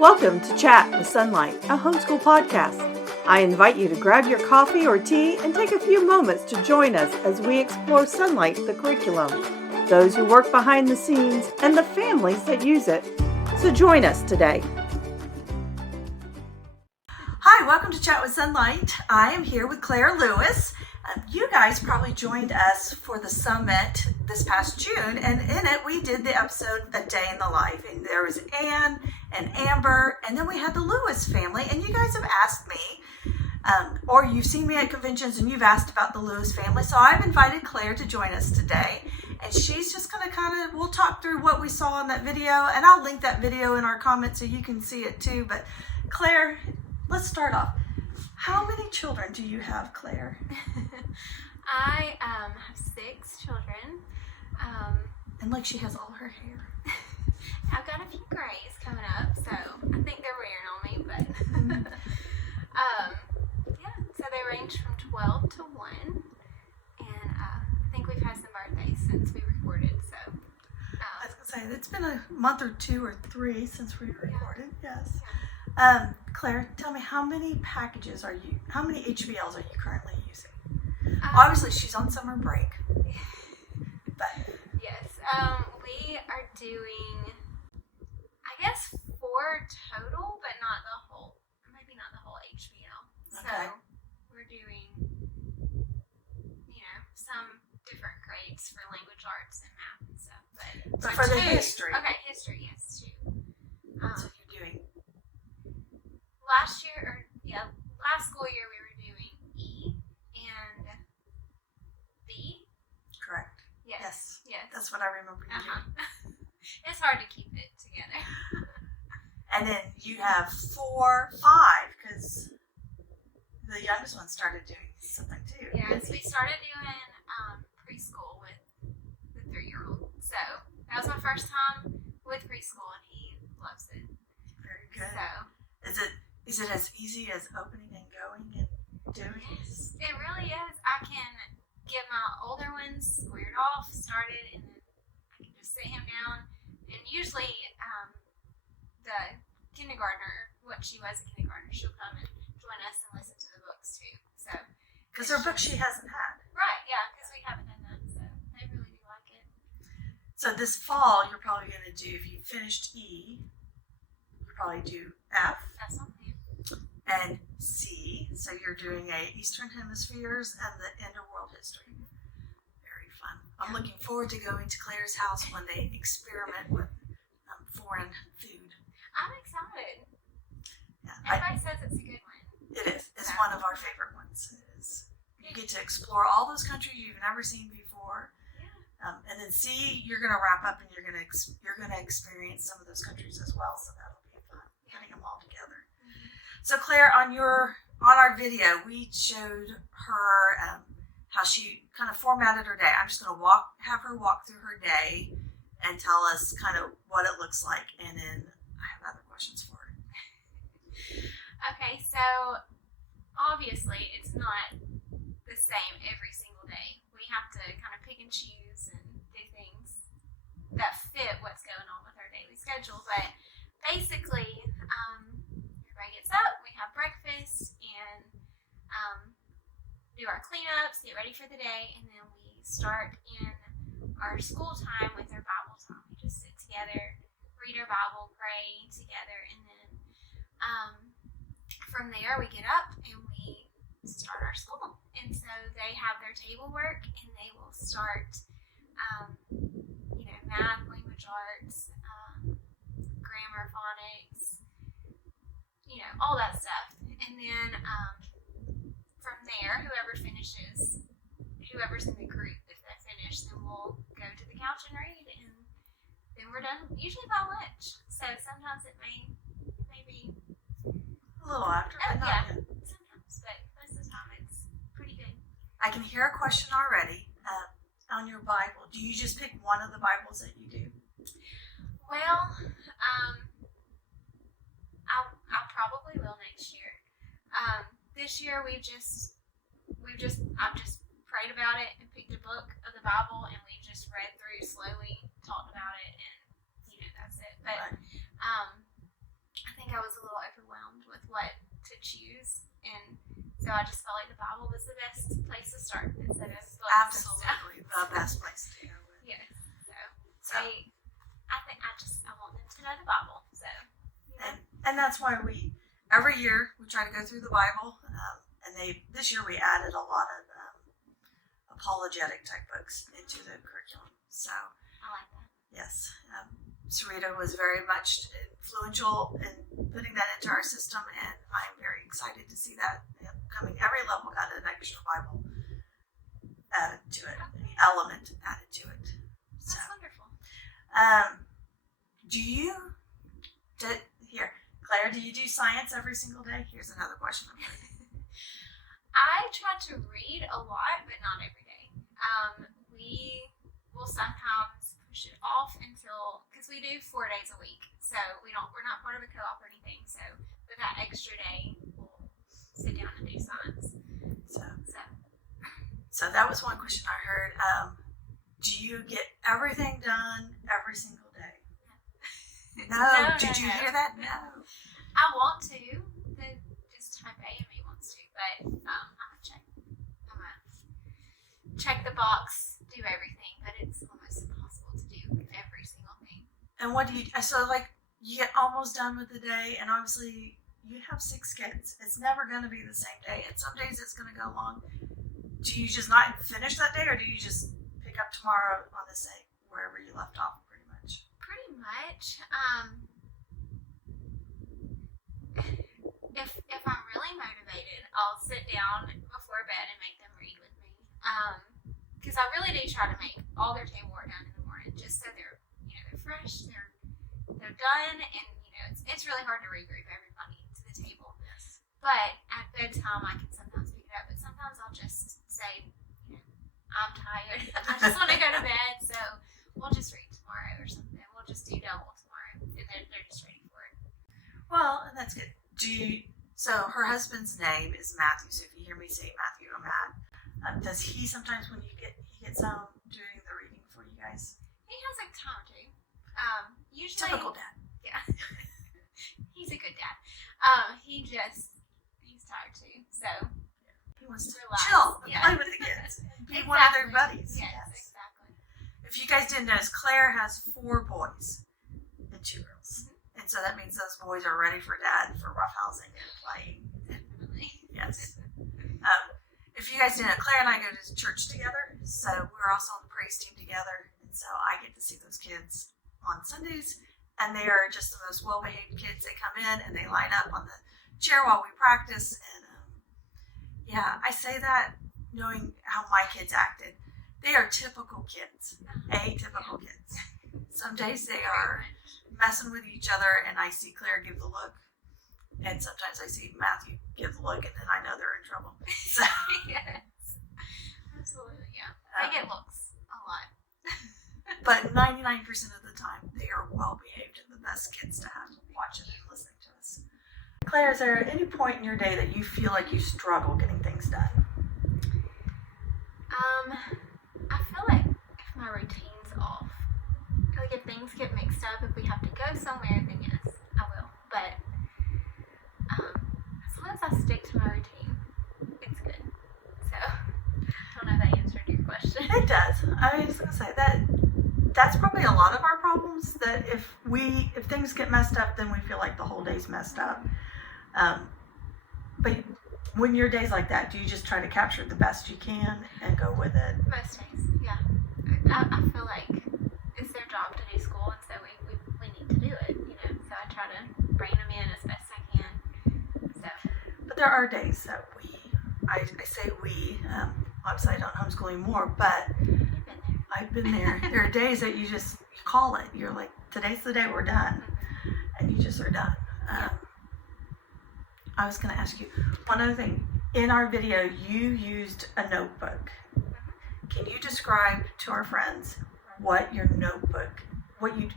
Welcome to Chat with Sonlight, a homeschool podcast. I invite you to grab your coffee or tea and take a few moments to join us as we explore Sonlight, the curriculum, those who work behind the scenes, and the families that use it. So join us today. Hi, welcome to Chat with Sonlight. I am here with Claire Lewis. You guys probably joined us for the summit this past June, and in it we did the episode A Day in the Life. And there was Anne and Amber, and then we had the Lewis family. And you guys have asked me, or you've seen me at conventions and you've asked about the Lewis family. So I've invited Claire to join us today, and she's just going to we'll talk through what we saw in that video, and I'll link that video in our comments so you can see it too. But Claire, let's start off. How many children do you have, Claire? I have 6 children. And like she has all her hair. I've got a few grays coming up, so I think they're wearing on me, but yeah, so they range from 12 to 1, and I think we've had some birthdays since we recorded, so. I was going to say, it's been a month or 2 or 3 since we recorded, yes. Claire, tell me, how many HBLs are you currently using? Obviously, she's on summer break. But yes, we are doing, I guess, 4 total, but maybe not the whole HBL. Okay. So we're doing, some different grades for language arts and math and stuff. But for the history. Okay, history, yes, 2. So you're doing. Last school year we were doing E and B. Correct. Yes. That's what I remember you doing. It's hard to keep it together. And then you have 4, 5, because the youngest one started doing something too. Yes, we started doing preschool with the 3-year-old. So that was my first time with preschool, and he loves it. Very good. So is it as easy as opening and going and doing? Yes, it really is. I can get my older ones squared off, started, and then I can just sit him down. And usually, the kindergartner, what she was a kindergartner, she'll come and join us and listen to the books too. So, because there are books she hasn't had. Right? Yeah, because we haven't done that, so they really do like it. So this fall, you're probably going to do, if you finished E, you'll probably do F. That's something. And C, so you're doing Eastern Hemispheres and the end of world history. Very fun. I'm looking forward to going to Claire's house when they experiment with foreign food. I'm excited. Yeah, Everybody says it's a good one. It is. It's one of our favorite ones. You get to explore all those countries you've never seen before. Yeah. And then C, you're going to wrap up and you're going to experience some of those countries as well. So that'll be fun, putting them all together. So Claire, on our video, we showed her how she kind of formatted her day. I'm just going to have her walk through her day and tell us kind of what it looks like, and then I have other questions for her. Okay, so obviously it's not the same every single day. We have to kind of pick and choose and do things that fit what's going on with our daily schedule. But basically, everybody gets up, we have breakfast, and do our cleanups, get ready for the day, and then we start in our school time with our Bible time. We just sit together, read our Bible, pray together, and then from there we get up and we start our school. And so they have their table work, and they will start math, language arts, grammar, phonics, all that stuff. And then from there, whoever's in the group, if they finish, then we'll go to the couch and read, and then we're done, usually by lunch. So sometimes it may be a little after, but not yet. Sometimes, but most of the time it's pretty good. I can hear a question already on your Bible. Do you just pick one of the Bibles that you do? Well, I probably will next year. This year I've just prayed about it and picked a book of the Bible, and we just read through slowly, talked about it, and that's it. But I think think I was a little overwhelmed with what to choose, and so I just felt like the Bible was the best place to start instead of books. Absolutely the best place to go with. Yes. So I want them to know the Bible. So. And that's why every year we try to go through the Bible, and this year we added a lot of apologetic type books into the curriculum. So I like that. yes, Sarita was very much influential in putting that into our system, and I'm very excited to see that coming. Every level got an extra Bible added to it, an element added to it. That's wonderful. Claire, do you do science every single day? Here's another question. I try to read a lot, but not every day. We will sometimes push it off because we do 4 days a week, so we're not part of a co-op or anything. So with that extra day, we'll sit down and do science. So that was one question I heard. Do you get everything done every single day? No. Did you hear that? No. I want to. Just type A in me wants to, but I'm gonna check the box, do everything, but it's almost impossible to do every single thing. And what do you? So you get almost done with the day, and obviously you have 6 kids. It's never going to be the same day, and some days it's going to go long. Do you just not finish that day, or do you just pick up tomorrow on the same wherever you left off? Pretty much. If I'm really motivated, I'll sit down before bed and make them read with me. Because I really do try to make all their table work done in the morning, just so they're fresh, they're done, and it's really hard to regroup everybody to the table. Yes. But at bedtime, I can sometimes pick it up, but sometimes I'll just say, I'm tired. I just want to go to bed, so we'll just read tomorrow or something. We'll just do double tomorrow, and they're just ready for it. Well, and that's good. So her husband's name is Matthew. So if you hear me say Matthew or Matt, does he sometimes when he gets home doing the reading for you guys? He has a time or two. Usually, typical dad. Yeah, he's a good dad. He's tired too, so he wants to relax. Chill, yeah. play with the kids, be one of their buddies. Yes, exactly. If you guys didn't notice, Claire has 4 boys and 2 girls. And so that means those boys are ready for dad for roughhousing and playing. Definitely. Yes. If you guys didn't know, Claire and I go to church together. So we're also on the praise team together. And so I get to see those kids on Sundays. And they are just the most well-behaved kids. They come in and they line up on the chair while we practice. And I say that knowing how my kids acted. They are typical kids. Atypical kids. Some days they are messing with each other, and I see Claire give the look, and sometimes I see Matthew give the look, and then I know they're in trouble. So yes, absolutely, yeah. I get looks a lot, but 99% of the time they are well behaved and the best kids to have watching and listening to us. Claire, is there any point in your day that you feel like you struggle getting things done? I feel like if my routine's off, like if things get mixed up, if we have to go somewhere, then yes, I will. But as long as I stick to my routine, it's good. So I don't know if that answered your question. It does. I was just gonna say that's probably a lot of our problems. That if things get messed up, then we feel like the whole day's messed up. But when your day's like that, do you just try to capture the best you can and go with it? Most days, yeah. I feel like it's their job to do school, and so we need to do it, So I try to rein them in as best I can. So. But there are days that I say we, obviously I don't homeschool anymore, but I've been there. There are days that you call it. You're like, today's the day we're done, and you just are done. I was going to ask you one other thing. In our video, you used a notebook. Can you describe to our friends what you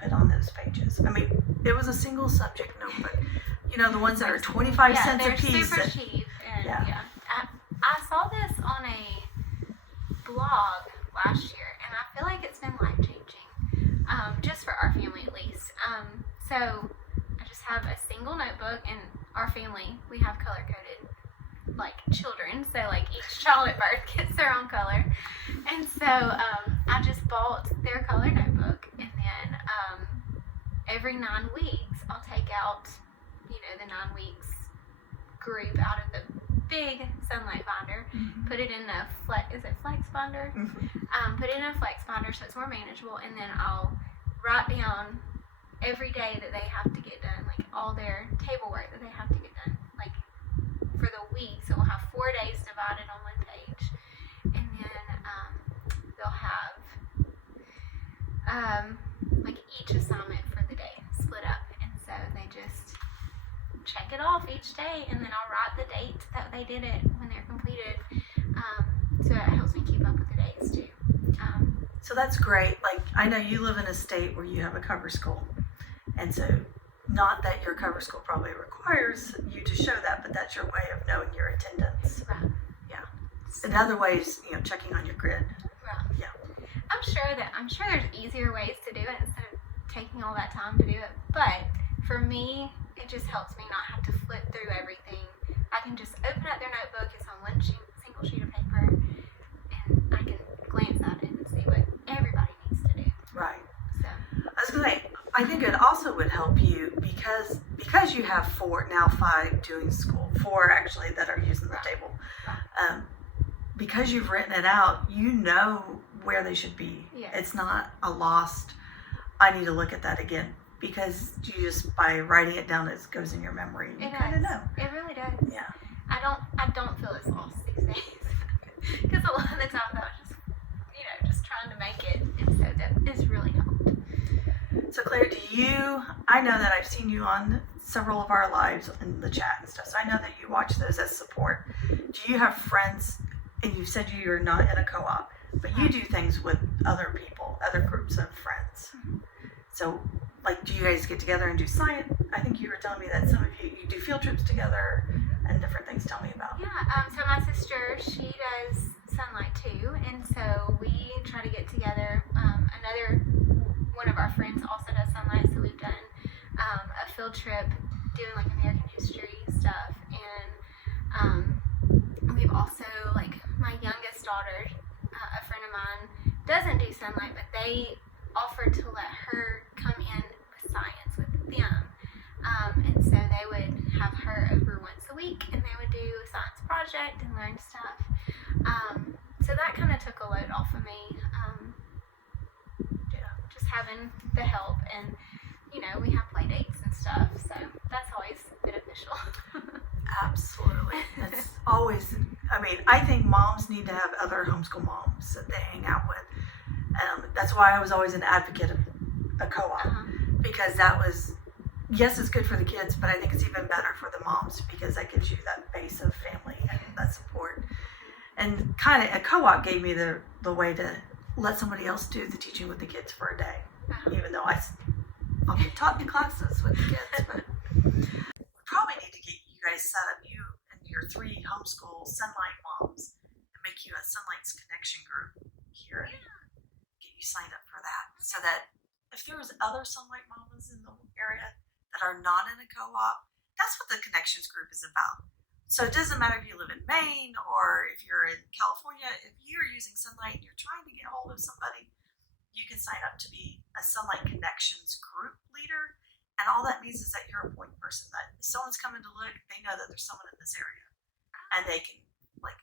put on those pages? I mean, it was a single subject notebook. The ones that are 25 cents a piece. Super cheap. And I saw this on a blog last year, and I feel like it's been life-changing, just for our family at least. So I just have a single notebook, and our family, we have color-coded, like, children. So, like, each child at birth gets their own color. And so I just bought their color notebook, and then every 9 weeks, I'll take out, the 9 weeks group out of the big Sonlight binder, put it in a flex binder? Put it in a flex binder so it's more manageable, and then I'll write down every day that they have to get done, like all their table work that they have to get done, like for the week. So we'll have 4 days divided on one page, and then they'll have like each assignment for the day split up, and so they just check it off each day, and then I'll write the date that they did it when they're completed. So it helps me keep up with the days too. So that's great. Like, I know you live in a state where you have a cover school, and so not that your cover school probably requires you to show that, but that's your way of knowing your attendance. Right. Yeah. In other ways, checking on your grid. Right. Yeah. I'm sure there's easier ways to do it instead of taking all that time to do it. But for me, it just helps me not have to flip through everything. I can just open up their notebook. It's on one single sheet of paper, and I can glance at it and see what everybody needs to do. Right. So I was gonna say, I think it also would help you because you have 5 doing school, 4 actually that are using the table. Because you've written it out, you know where they should be. Yes. It's not a lost, I need to look at that again. Because you just, by writing it down, it goes in your memory. You kind of know. It really does. Yeah. I don't feel it's lost these days. Because a lot of the times I was just trying to make it. And so it's really helped. So Claire, I know that I've seen you on several of our lives in the chat and stuff, so I know that you watch those as support. Do you have friends, and you said you're not in a co-op, but you do things with other people, other groups of friends. So, like, do you guys get together and do science? I think you were telling me that some of you do field trips together and different things. Tell me about. Yeah, so my sister, she does Sonlight too, and so we try to get together. Another one of our friends also does Sonlight, so we've done a field trip doing like American history stuff, and we've also, like, my youngest daughter, a friend of mine, doesn't do Sonlight, but they offered to let her come in with science with them, and so they would have her over once a week, and they would do a science project and learn stuff. So that kind of took a load off of me. Just having the help, and we have play dates and stuff, so that's always beneficial. Absolutely. That's always, I think moms need to have other homeschool moms that they hang out with. That's why I was always an advocate of a co-op, because that was, yes, it's good for the kids, but I think it's even better for the moms because that gives you that base of family and that support. And kind of a co-op gave me the way to let somebody else do the teaching with the kids for a day, even though I'll get taught in classes with the kids, but we probably need to get you guys set up, you and your 3 homeschool Sonlight moms, and make you a Sonlight's connection group here. Get you signed up for that, so that if there was other Sonlight mamas in the area that are not in a co-op, that's what the connections group is about. So it doesn't matter if you live in Maine or if you're in California, if you're using Sonlight and you're trying to get a hold of somebody, you can sign up to be a Sonlight Connections group leader. And all that means is that you're a point person, that if someone's coming to look, they know that there's someone in this area. And they can, like,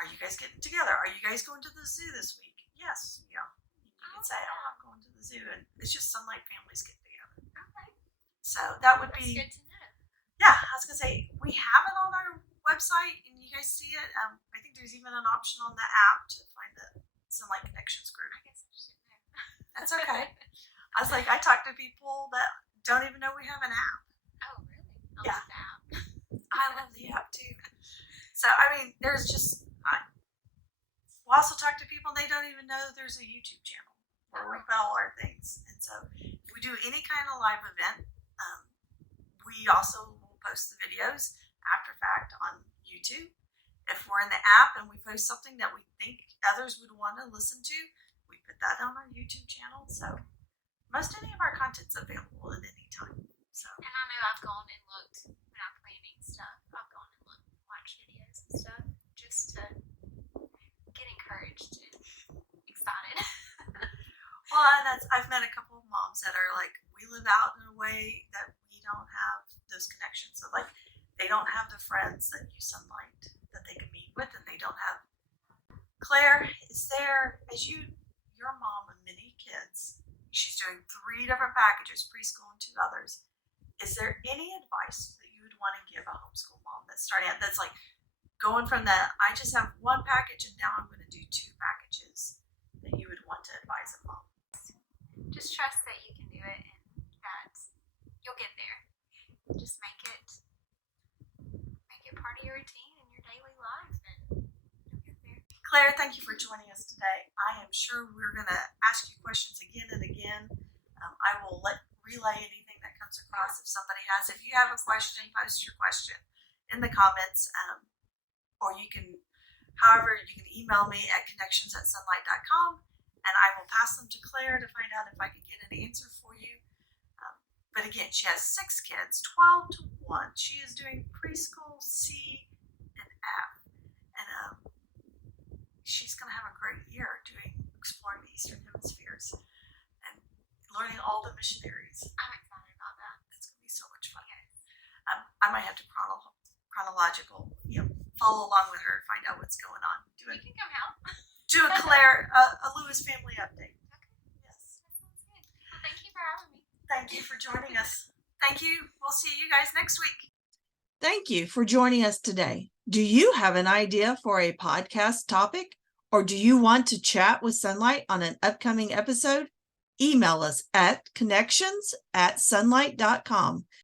are you guys getting together? Are you guys going to the zoo this week? Yes. You can say, oh, I'm going to the zoo. And it's just Sonlight families get together. Okay. So that would be... That's good to know. Yeah, I was going to say, we have it on our website, and you guys see it. I think there's even an option on the app to find the Sonlight Connections group. I guess I just didn't know. That's okay. I was like, I talk to people that don't even know we have an app. Oh, really? I Yeah. love the app. I love the app, too. So, there's just... We'll also talk to people, and they don't even know there's a YouTube channel where we put all our things. And so, if we do any kind of live event, we also will post the videos after fact on YouTube. If we're in the app and we post something that we think others would want to listen to, we put that on our YouTube channel. So most any of our content's available at any time. So, And I know I've gone and looked when I'm planning stuff. I've gone and watched videos and stuff just to get encouraged and excited. well, and I've met a couple of moms that are like, we live out in a way that we don't have those connections. So like, they don't have the friends that use Sonlight that they can meet with, and they don't have. Claire, is there, as you're a mom of many kids, she's doing 3 different packages, preschool and 2 others. Is there any advice that you would want to give a homeschool mom that's starting out, that's like going from that, I just have 1 package and now I'm going to do 2 packages, that you would want to advise a mom? Just trust that you can do it and that you'll get there. Just make it part of your routine and your daily life, and you'll get there. Claire, thank you for joining us today. I am sure we're going to ask you questions again and again. I will relay anything that comes across if somebody has. If you have a question, post your question in the comments, or you can email me at connections@sonlight.com, and I will pass them to Claire to find out if I can get an answer for you. But again, she has 6 kids, 12 to 1. She is doing preschool C and F. And she's going to have a great year exploring the Eastern Hemispheres and learning all the missionaries. I'm excited about that. It's going to be so much fun. I might have to chronological, follow along with her and find out what's going on. You can come help. Do a Claire, a Lewis family update. Okay. Yes. That sounds good. Well, thank you for having me. Thank you for joining us. Thank you. We'll see you guys next week. Thank you for joining us today. Do you have an idea for a podcast topic, or do you want to chat with Sonlight on an upcoming episode? Email us at connections@sonlight.com.